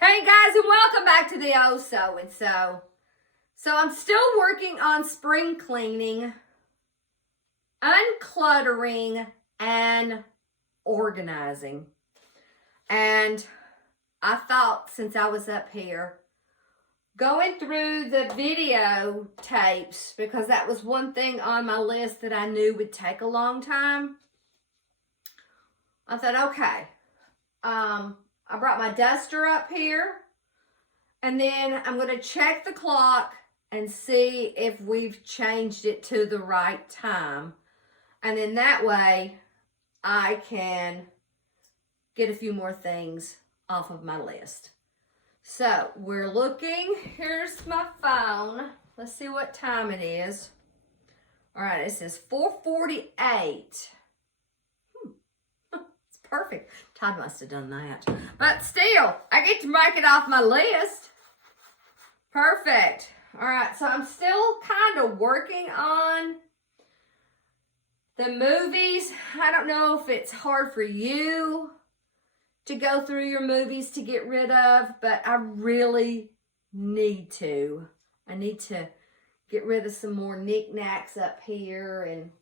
Hey guys, and welcome back to the Oh So and So. So I'm still working on spring cleaning, uncluttering, and organizing. And I thought, since I was up here going through the video tapes, because that was one thing on my list that I knew would take a long time, I thought, okay, I brought my duster up here, and then I'm going to check the clock and see if we've changed it to the right time. And then that way I can get a few more things off of my list. So we're looking, here's my phone. Let's see what time it is. All right, it says 4:48. It's perfect. Todd must have done that. But still, I get to make it off my list. Perfect. All right, so I'm still kind of working on the movies. I don't know if it's hard for you to go through your movies to get rid of, but I really need to. I need to get rid of some more knickknacks up here and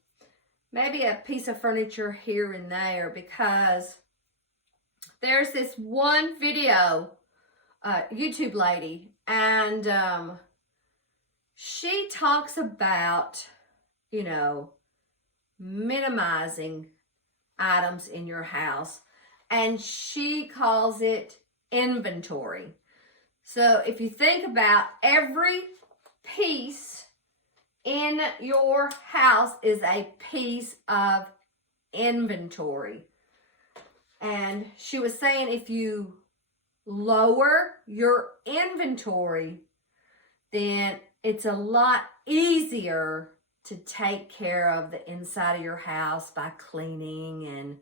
maybe a piece of furniture here and there, because there's this one video, YouTube lady, and she talks about, minimizing items in your house, and she calls it inventory. So if you think about every piece in your house is a piece of inventory. And she was saying if you lower your inventory, then it's a lot easier to take care of the inside of your house by cleaning and,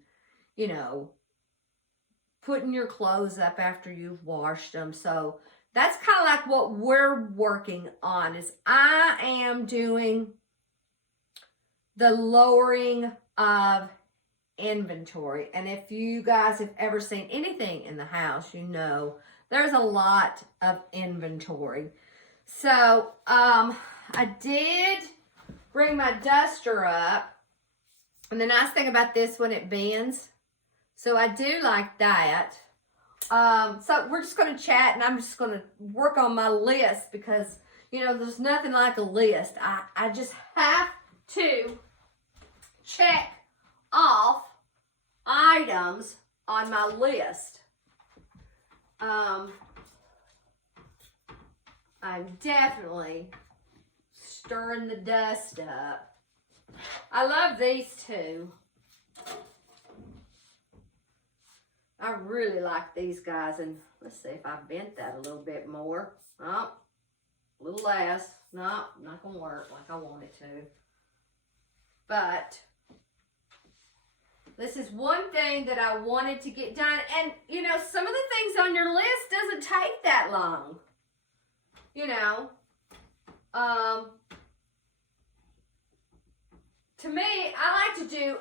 putting your clothes up after you've washed them. So that's kind of like what we're working on, is I am doing the lowering of inventory. And if you guys have ever seen anything in the house, there's a lot of inventory. So I did bring my duster up, and the nice thing about this one, it bends, so I do like that. So we're just going to chat, and I'm just going to work on my list, because there's nothing like a list. I just have to check off items on my list. I'm definitely stirring the dust up. I love these two. I really like these guys, and let's see if I bent that a little bit more. Oh, a little less. No, not gonna work like I want it to. But this is one thing that I wanted to get done. And, some of the things on your list doesn't take that long. To me, I like to do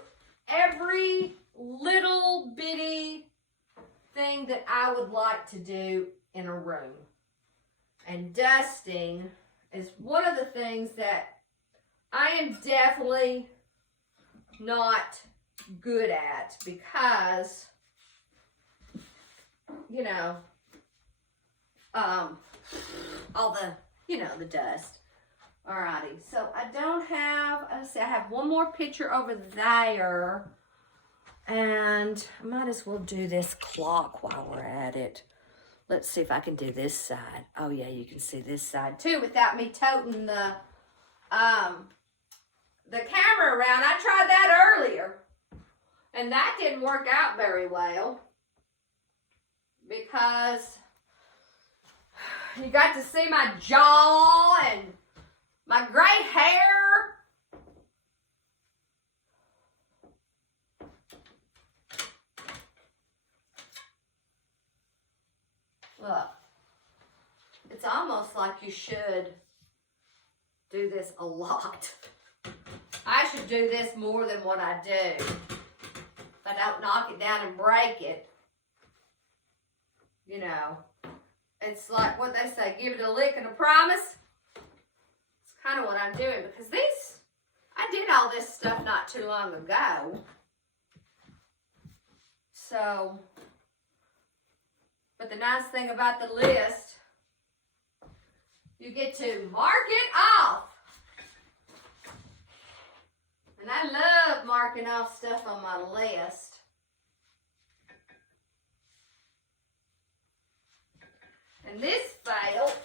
every little bitty thing that I would like to do in a room. And dusting is one of the things that I am definitely not good at, because all the dust. Alrighty, so I don't have, let's see, I have one more picture over there, and I might as well do this clock while we're at it. Let's see if I can do this side. Oh yeah, you can see this side too without me toting the camera around. I tried that earlier, and that didn't work out very well, because you got to see my jaw and my gray hair. Look, it's almost like you should do this a lot. I should do this more than what I do. If I don't knock it down and break it, it's like what they say, give it a lick and a promise. It's kind of what I'm doing because I did all this stuff not too long ago. So, but the nice thing about the list, you get to mark it off. And I love marking off stuff on my list. And this failed.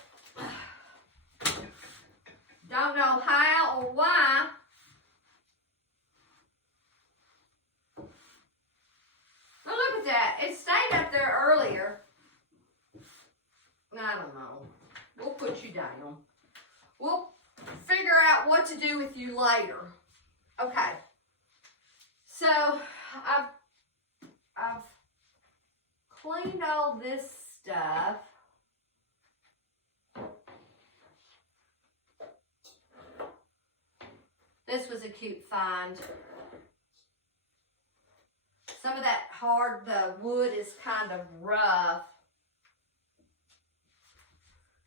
Don't know how or why. But look at that. It stayed up there earlier. I don't know. We'll put you down. We'll figure out what to do with you later. Okay. So I've cleaned all this stuff. This was a cute find. Some of that the wood is kind of rough.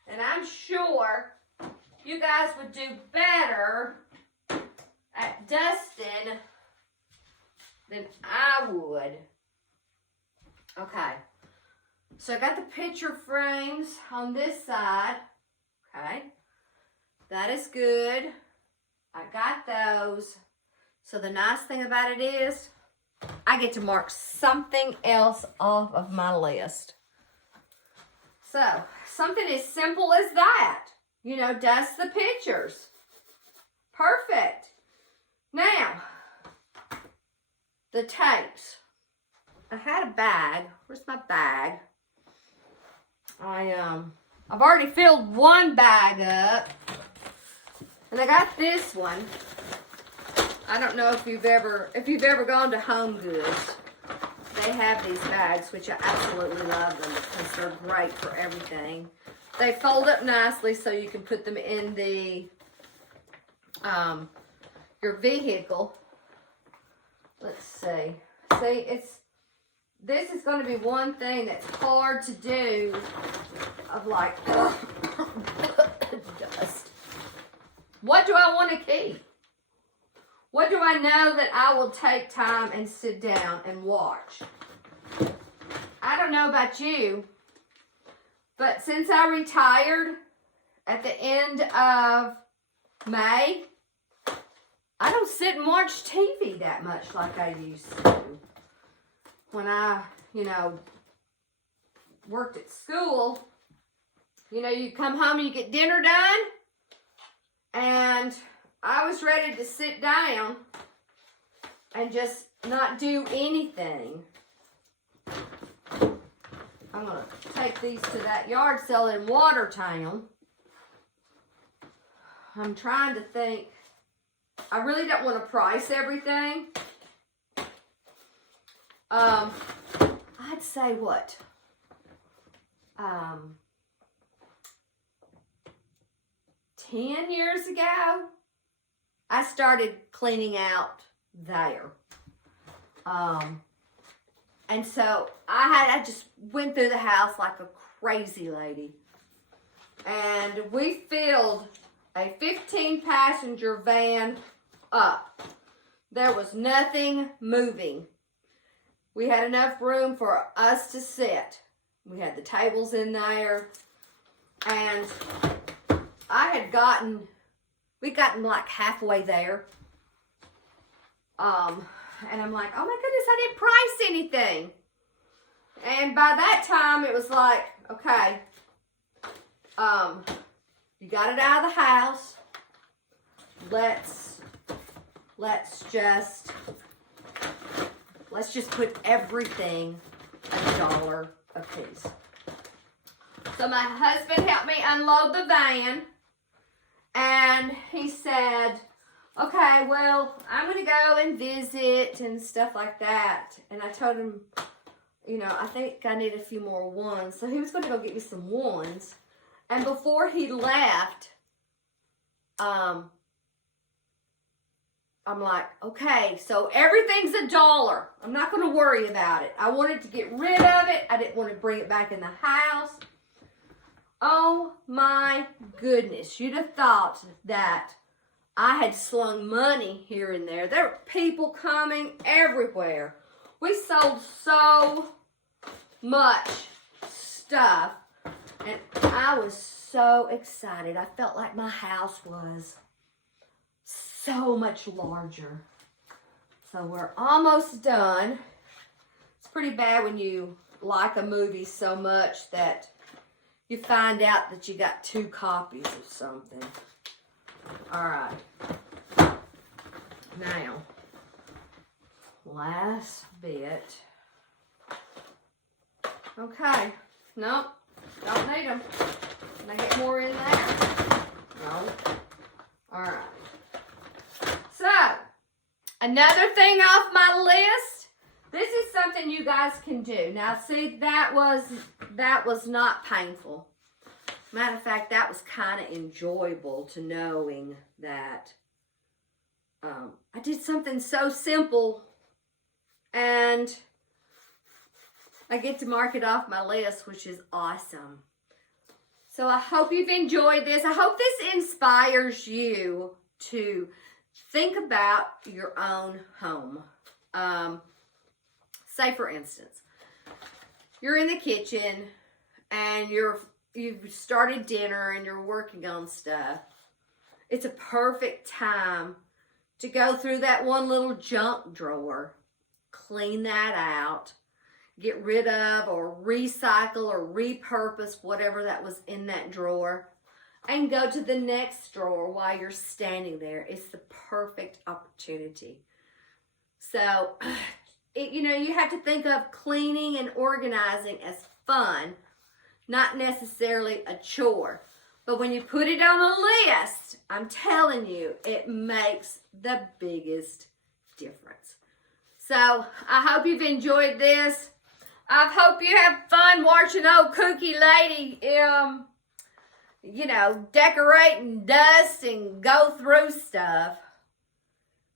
And I'm sure you guys would do better at dusting than I would. Okay. So I got the picture frames on this side. Okay. That is good. I got those. So the nice thing about it is I get to mark something else off of my list. So something as simple as that. You know, dust the pictures. Perfect. Now, the tapes. I had a bag. Where's my bag? I've already filled one bag up. And I got this one. I don't know if you've ever gone to Home Goods. They have these bags, which I absolutely love them because they're great for everything. They fold up nicely so you can put them in the your vehicle. Let's see. See, this is going to be one thing that's hard to do of like dust. What do I want to keep? What do I know that I will take time and sit down and watch? I don't know about you, but since I retired at the end of May, I don't sit and watch TV that much like I used to. When I, worked at school, you come home and you get dinner done, and I was ready to sit down and just not do anything. I'm going to take these to that yard sale in Watertown. I'm trying to think. I really don't want to price everything. I'd say what? 10 years ago, I started cleaning out there. And so I just went through the house like a crazy lady. And we filled a 15-passenger van up. There was nothing moving. We had enough room for us to sit. We had the tables in there. And we'd gotten like halfway there. And I'm like, oh my goodness, I didn't price anything. And by that time, it was like, okay, you got it out of the house. Let's just put everything $1 a piece. So my husband helped me unload the van, and he said, okay, well, I'm going to go and visit and stuff like that. And I told him, I think I need a few more ones. So he was going to go get me some ones. And before he left, I'm like, okay, so everything's $1. I'm not going to worry about it. I wanted to get rid of it. I didn't want to bring it back in the house. Oh my goodness. You'd have thought that I had slung money here and there. There were people coming everywhere. We sold so much stuff, and I was so excited. I felt like my house was so much larger. So we're almost done. It's pretty bad when you like a movie so much that you find out that you got 2 copies of something. All right. Now, last bit. Okay. Nope. Don't need them. Can I get more in there? No. All right. So, another thing off my list. This is something you guys can do. Now, see, that was not painful. Matter of fact, that was kind of enjoyable to knowing that I did something so simple and I get to mark it off my list, which is awesome. So I hope you've enjoyed this. I hope this inspires you to think about your own home. Say, for instance, you're in the kitchen and you've started dinner and you're working on stuff. It's a perfect time to go through that one little junk drawer, clean that out, get rid of or recycle or repurpose whatever that was in that drawer, and go to the next drawer while you're standing there. It's the perfect opportunity. So, you have to think of cleaning and organizing as fun, not necessarily a chore. But when you put it on a list, I'm telling you, it makes the biggest difference. So I hope you've enjoyed this. I hope you have fun watching old Kooky Lady, decorate and dust and go through stuff.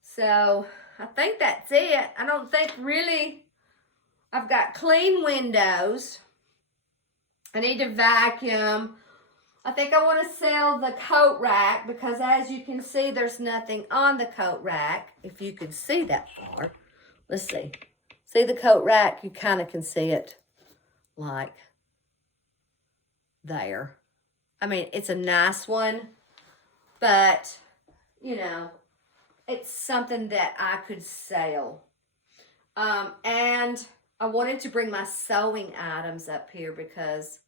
So I think that's it. I don't think really I've got clean windows. I need to vacuum. I think I want to sell the coat rack because as you can see, there's nothing on the coat rack. If you can see that far. Let's see. See the coat rack? You kind of can see it like there. I mean, it's a nice one, but, it's something that I could sell. And I wanted to bring my sewing items up here because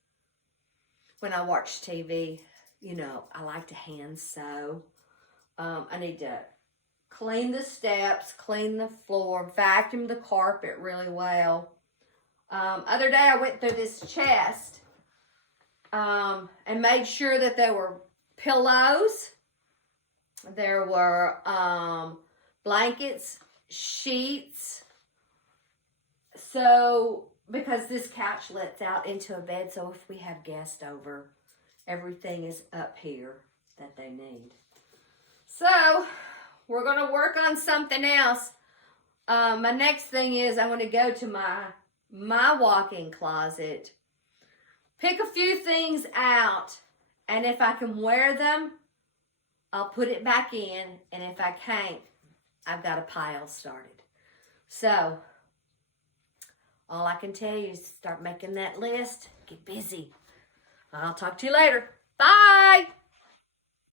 when I watch TV, I like to hand sew. I need to clean the steps, clean the floor, vacuum the carpet really well. Other day I went through this chest and made sure that there were pillows, there were blankets, sheets. So, because this couch lets out into a bed, so if we have guests over, everything is up here that they need. So, we're going to work on something else. My next thing is I'm going to go to my walk-in closet, pick a few things out, and if I can wear them, I'll put it back in, and if I can't, I've got a pile started. So, all I can tell you is start making that list. Get busy. I'll talk to you later. Bye.